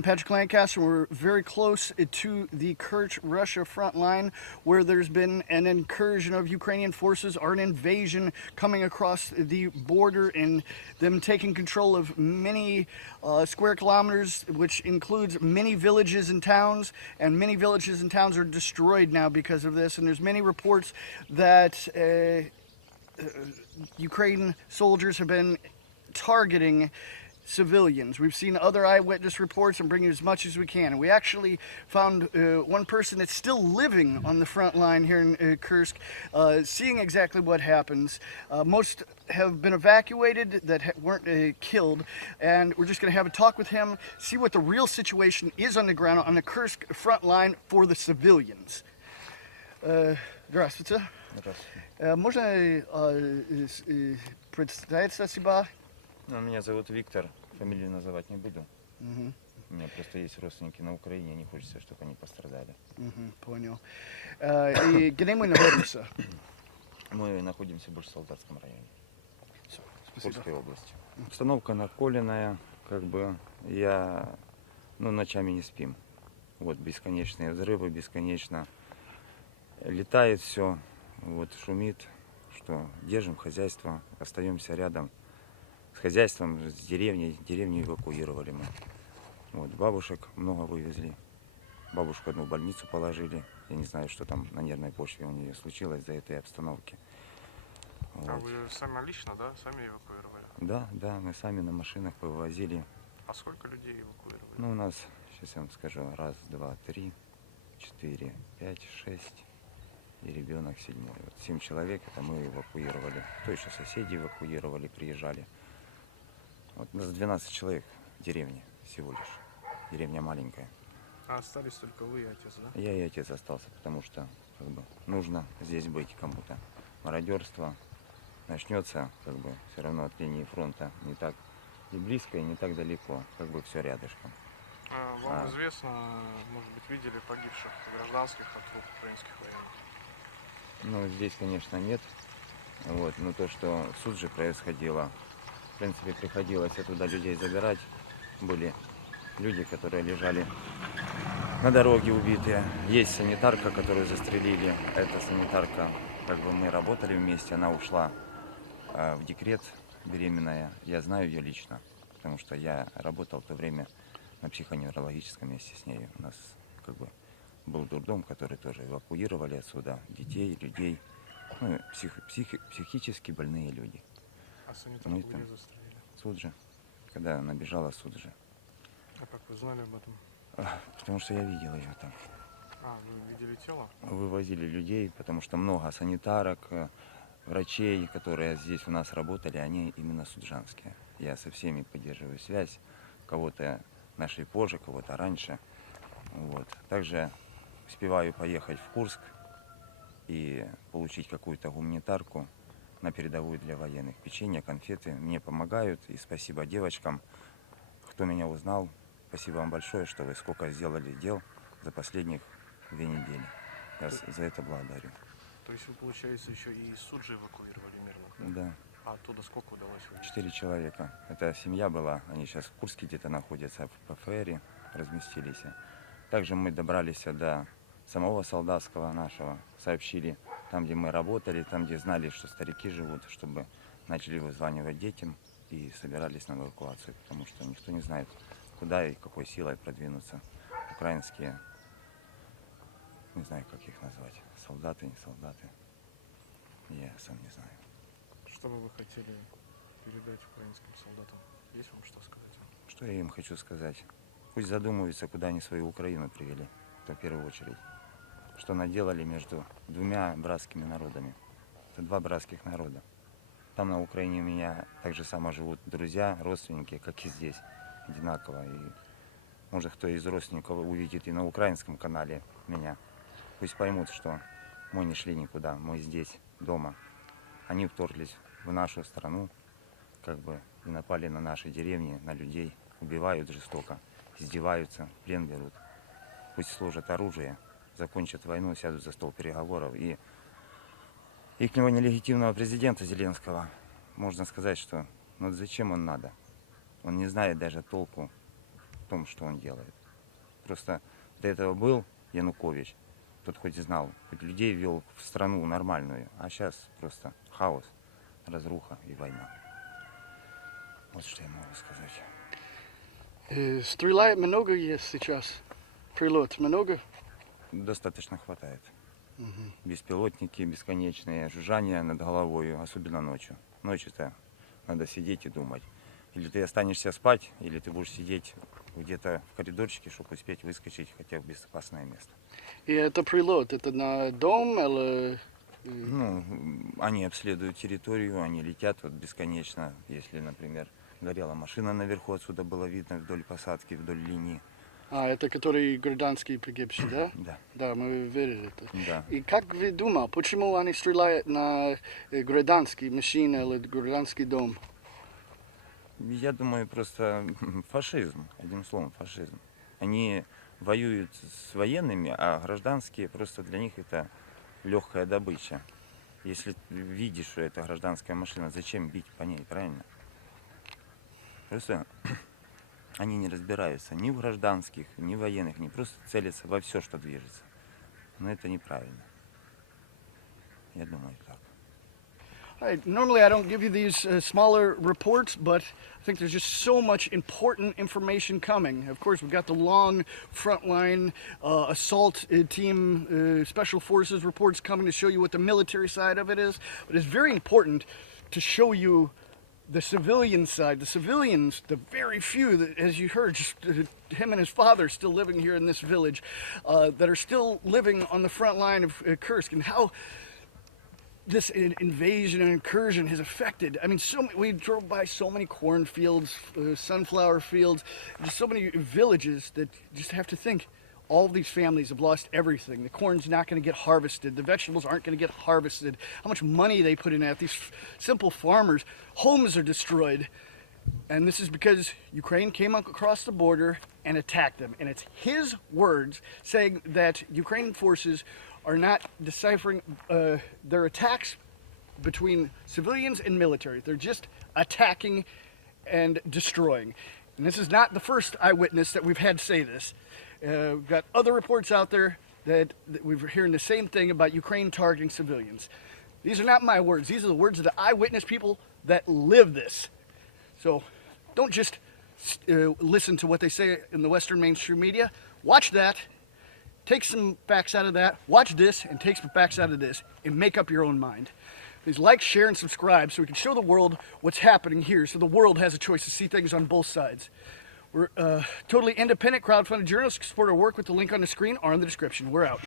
I'm Patrick Lancaster. We're very close to the Kursk Russia Frontline, where there's been an incursion of Ukrainian forces or an invasion coming across the border and them taking control of many square kilometers, which includes many villages and towns. And many villages and towns are destroyed now because of this. And there's many reports that Ukrainian soldiers have been targeting civilians. We've seen other eyewitness reports and bring you as much as we can. And we actually found one person that's still living on the front line here in Kursk, seeing exactly what happens. Most have been evacuated that weren't killed, and we're just going to have a talk with him, see what the real situation is on the ground on the Kursk front line for the civilians. Здравствуйте. Можно представиться себя? Меня зовут Виктор, фамилию называть не буду. У меня просто есть родственники на Украине, не хочется, чтобы они пострадали. Понял. И где мы находимся? Мы находимся в Башсолдатском районе, Спасибо. Курской области. Обстановка наколенная, как бы ночами не спим. Вот бесконечные взрывы, бесконечно летает все, вот шумит, что держим хозяйство, остаемся рядом с хозяйством, с деревней. Деревню эвакуировали мы. Вот, бабушек много вывезли. Бабушку одну в больницу положили. Я не знаю, что там на нервной почве у нее случилось из-за этой обстановки. Вот. А вы сами лично, да? Сами эвакуировали? Да, мы сами на машинах повозили. А сколько людей эвакуировали? Ну, у нас, сейчас я вам скажу, 1, 2, 3, 4, 5, 6 и ребенок 7. Вот 7 человек, это мы эвакуировали. То еще соседи эвакуировали, приезжали. Вот у нас 12 человек в деревне всего лишь. Деревня маленькая. А остались только вы и отец, да? Я и отец остался, потому что как бы нужно здесь быть кому-то. Мародерство начнется, как бы все равно от линии фронта не так и близко, и не так далеко, как бы все рядышком. Вам известно, может быть, видели погибших гражданских от рук украинских военных? Ну, здесь, конечно, нет. Вот, но то, что в Судже происходило, в принципе, приходилось оттуда людей забирать. Были люди, которые лежали на дороге убитые. Есть санитарка, которую застрелили. Эта санитарка, как бы мы работали вместе, она ушла в декрет, беременная. Я знаю ее лично, потому что я работал в то время на психоневрологическом месте с ней. У нас как бы был дурдом, который тоже эвакуировали отсюда детей, людей, ну, психически больные люди. А санитарку где застрелили? Судже, когда она бежала Судже. А как вы знали об этом? Потому что я видел ее там. А, вы видели тело? Вывозили людей, потому что много санитарок, врачей, которые здесь у нас работали, они именно суджанские. Я со всеми поддерживаю связь, кого-то нашли позже, кого-то раньше. Вот. Также успеваю поехать в Курск и получить какую-то гуманитарку на передовую для военных. Печенье, конфеты мне помогают, и спасибо девочкам, кто меня узнал. Спасибо вам большое, что вы сколько сделали дел за последних 2 недели. Я за это благодарю. То есть вы, получается, еще и из Суджи эвакуировали мирно? Да. А оттуда сколько удалось вывести? 4 человека. Это семья была, они сейчас в Курске где-то находятся, в ПФРе разместились. Также мы добрались до самого солдатского нашего, сообщили, там, где мы работали, там, где знали, что старики живут, чтобы начали вызванивать детям и собирались на эвакуацию, потому что никто не знает, куда и какой силой продвинутся украинские, не знаю, как их назвать, солдаты, не солдаты, я сам не знаю. Что бы вы хотели передать украинским солдатам? Есть вам что сказать? Что я им хочу сказать? Пусть задумываются, куда они свою Украину привели, это в первую очередь. Что наделали между 2 братскими народами. Это 2 братских народа. Там на Украине у меня так же само живут друзья, родственники, как и здесь, одинаково. И может кто из родственников увидит и на украинском канале меня. Пусть поймут, что мы не шли никуда, мы здесь, дома. Они вторглись в нашу страну, как бы и напали на наши деревни, на людей, убивают жестоко, издеваются, в плен берут. Пусть служат оружие, закончат войну, сядут за стол переговоров. И ихнего нелегитимного президента Зеленского, можно сказать, что ну зачем он надо? Он не знает даже толку том, что он делает. Просто до этого был Янукович, тот хоть и знал, хоть людей вел в страну нормальную, а сейчас просто хаос, разруха и война. Вот что я могу сказать. Стреляет много есть сейчас? Прилет много? Достаточно хватает. Беспилотники бесконечные, жужжание над головой, особенно ночью. Ночью-то надо сидеть и думать. Или ты останешься спать, или ты будешь сидеть где-то в коридорчике, чтобы успеть выскочить хотя бы в безопасное место. И это прилет, это на дом или... Ну, они обследуют территорию, они летят вот бесконечно. Если, например, горела машина наверху, отсюда было видно вдоль посадки, вдоль линии. А, это который гражданский погибший, да? Да, Да, мы видели это. да. И как вы думаете, почему они стреляют на гражданские машины или гражданский дом? Я думаю, просто фашизм, одним словом, фашизм. Они воюют с военными, а гражданские просто для них это легкая добыча. Если видишь, что это гражданская машина, зачем бить по ней, правильно? Просто они не разбираются ни в гражданских, ни в военных, они просто целятся во все, что движется. Но это неправильно. Я думаю, так. Normally I don't give you these smaller reports, but I think there's just so much important information coming. Of course, we've got the long frontline assault team, special forces reports coming to show you what the military side of it is. But it's very important to show you the civilian side. The civilians, the very few that, as you heard, just him and his father still living here in this village, that are still living on the front line of Kursk, and how this invasion and incursion has affected. I mean, we drove by so many cornfields, sunflower fields, just so many villages that just have to think. All of these families have lost everything. The corn's not going to get harvested. The vegetables aren't going to get harvested. How much money they put in at these simple farmers. Homes are destroyed. And this is because Ukraine came across the border and attacked them. And it's his words saying that Ukrainian forces are not deciphering their attacks between civilians and military. They're just attacking and destroying. And this is not the first eyewitness that we've had say this. We've got other reports out there that we're hearing the same thing about Ukraine targeting civilians. These are not my words. These are the words of the eyewitness people that live this. So don't just listen to what they say in the Western mainstream media. Watch that. Take some facts out of that, watch this, and take some facts out of this, and make up your own mind. Please like, share, and subscribe so we can show the world what's happening here, so the world has a choice to see things on both sides. We're totally independent, crowdfunded journalists. Support our work with the link on the screen or in the description. We're out.